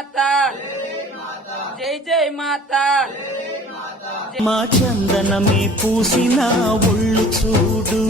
మాత. జై జై మాత. మా చందనమే పూసిన ఒళ్ళు చూడు.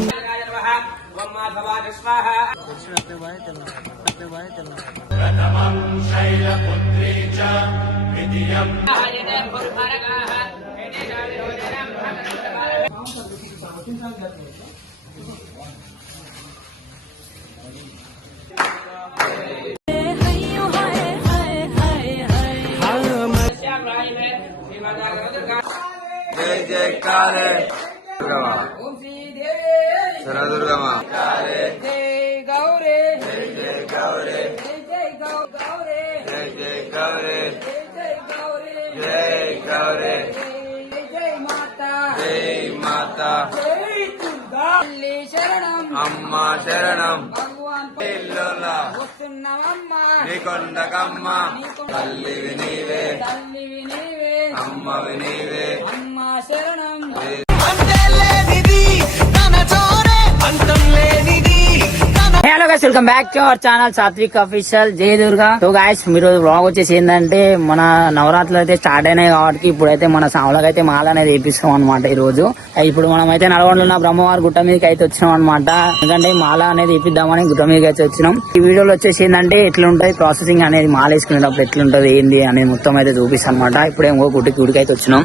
జయకారే దుర్గమా ఓం శ్రీ దేవి శరదుర్గమా జై గౌరీ గౌరే జై జై గౌ గౌరీ జై గౌరే జై మాత అమ్మ శరణం నీకొండకమ్మ తల్లివి నీవే. తల్లివి నీవే. అమ్మ శరణం. Hello guys welcome back to our channel Satvik official Jaya Durga so guys మీరు బ్లాగ్ వచ్చేసి ఏంటంటే మన నవరాత్రులు అయితే స్టార్ట్ అయినాయి కాబట్టి ఇప్పుడైతే మన సాములకు అయితే మాల అనేది వేపిస్తాం అనమాట ఈ రోజు ఇప్పుడు మనం అయితే నల్గొండలో ఉన్న బ్రహ్మవారి గుట్ట మీదకి అయితే వచ్చినాం అనమాట ఎందుకంటే మాల అనేది వేపిద్దామని గుట్ట మీదకి అయితే వచ్చినాం. ఈ వీడియోలో వచ్చేసి ఏంటంటే ఎట్లుంటది ప్రాసెసింగ్ అనేది మాల వేసుకునేటప్పుడు ఎట్లుంటది ఏంది అనేది మొత్తం అయితే చూపిస్తాం అనమాట ఇప్పుడే ఇంకో గుడికి గుడికి అయితే వచ్చినాం.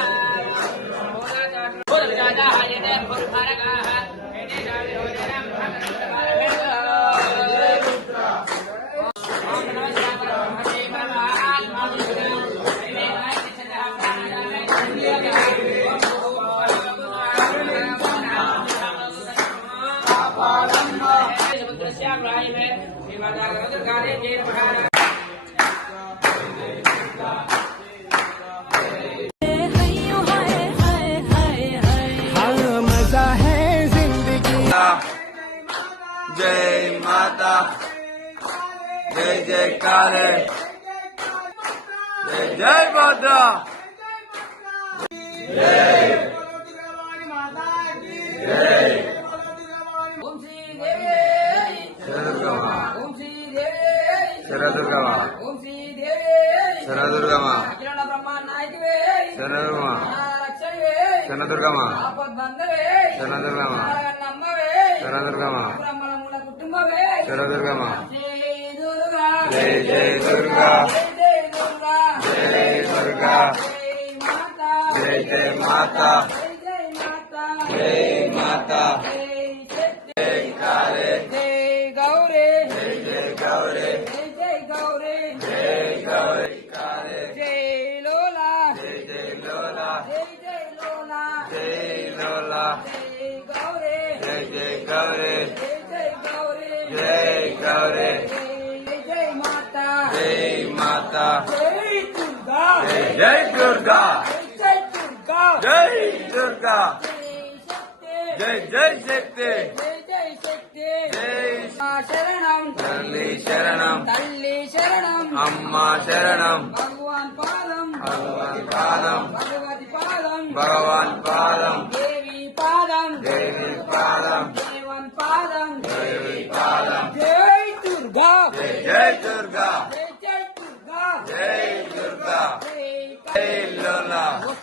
జై జయకారే జై జై మాత ఓం శ్రీ దేవి శరదుర్గమా ఓం శరదుర్గమా శరదుర్గమా శరదుర్గమా శరదుర్గమా శరదుర్గమా జై దుర్గా జై జై దుర్గా జై జై దుర్గా జై దుర్గా జై మాత జై జై మాత జై జై మాత జై మాత జై శక్తి జై కారే జై గౌరీ జై జై గౌరే జై జై గౌరీ జై దుర్గా. జై దుర్గా. జై దుర్గా. జై శక్తి. శరణం. తల్లి శరణం. తల్లి శరణం. అమ్మ శరణం. భగవాన్ పాదం. భగవాన్ పాదం. భగవతి పాదం. భగవాన్ పాదం.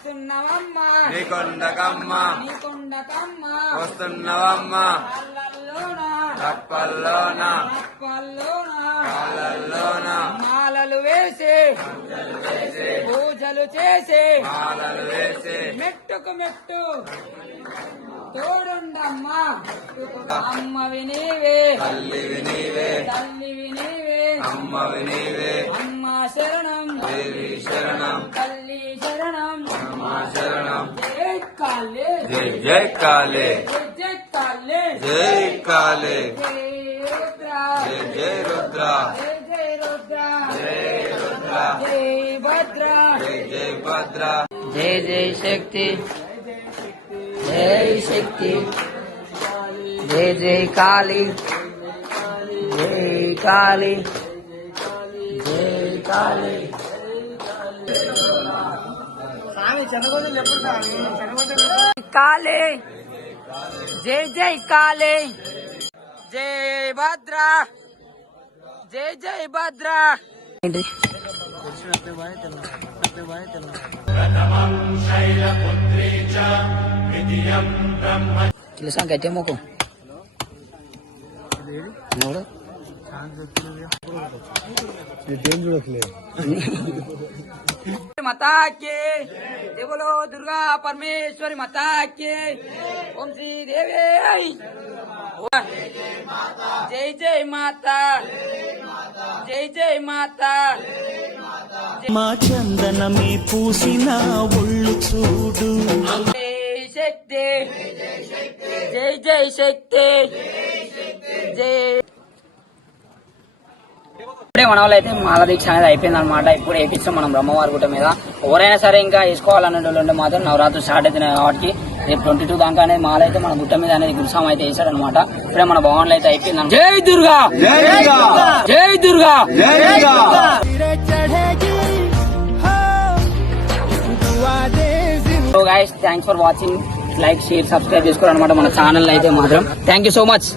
వస్తున్నావమ్మ. నీకొండకమ్మ. నీకుండకమ్మ. వస్తున్నవమ్మ. కళ్ళల్లోన కప్పల్లోన కప్పల్లోన కాళ్ళల్లోన మాలలు వేసి. పూజలు చేసి. మాలలు వేసి. మెట్టుకు మెట్టు. తోడుండమ్మా. అమ్మవి నీవే తల్లివి నీవే తల్లివి నీవే అమ్మవి నీవే అమ్మ శరణం. దేవి శరణం. జై కాళే జై జై కాళే జై కాళే జై కాళే జై రుద్ర జై జై రుద్ర జై జై రుద్ర జై రుద్ర జై భద్ర జై జై భద్ర జై జై శక్తి జై శక్తి జై జై కాళీ కాళీ జై జై జై కాళీ జై భద్ర. జై జై భద్ర. తెలుసా గట్టి మొక్కు మతాకి. దేవులో దుర్గా పరమేశ్వరి మతాకి. ఓం శ్రీ దేవే జై జై మాత. జై జై మాత. మా చందనమే పూసిన ఒళ్ళు చూడు. జై శక్తి. జై జై శక్తి. జై ఇప్పుడే మన వాళ్ళు అయితే మాల దీక్ష అనేది అయిపోయింది అనమాట ఇప్పుడు వేపించాం మనం బ్రహ్మవారి గుట్ట మీద ఎవరైనా సరే ఇంకా వేసుకోవాలనే వాళ్ళు ఉంటే మాత్రం నవరాత్రులు స్టార్ట్ అవుతున్నాయి కాబట్టి రేపు ట్వంటీ టూ దాకా అనేది మాల అయితే మన గుట్ట మీద అనేది గురుసాం అయితే వేసాడు అనమాట ఇప్పుడే మన భవన్లు అయితే అయిపోయింది అన్నమాట. జై దుర్గా! జై Durga! So guys thanks for watching like share subscribe చేసుకోవాలన్నమాట మన ఛానల్ అయితే మాత్రం. Thank you so much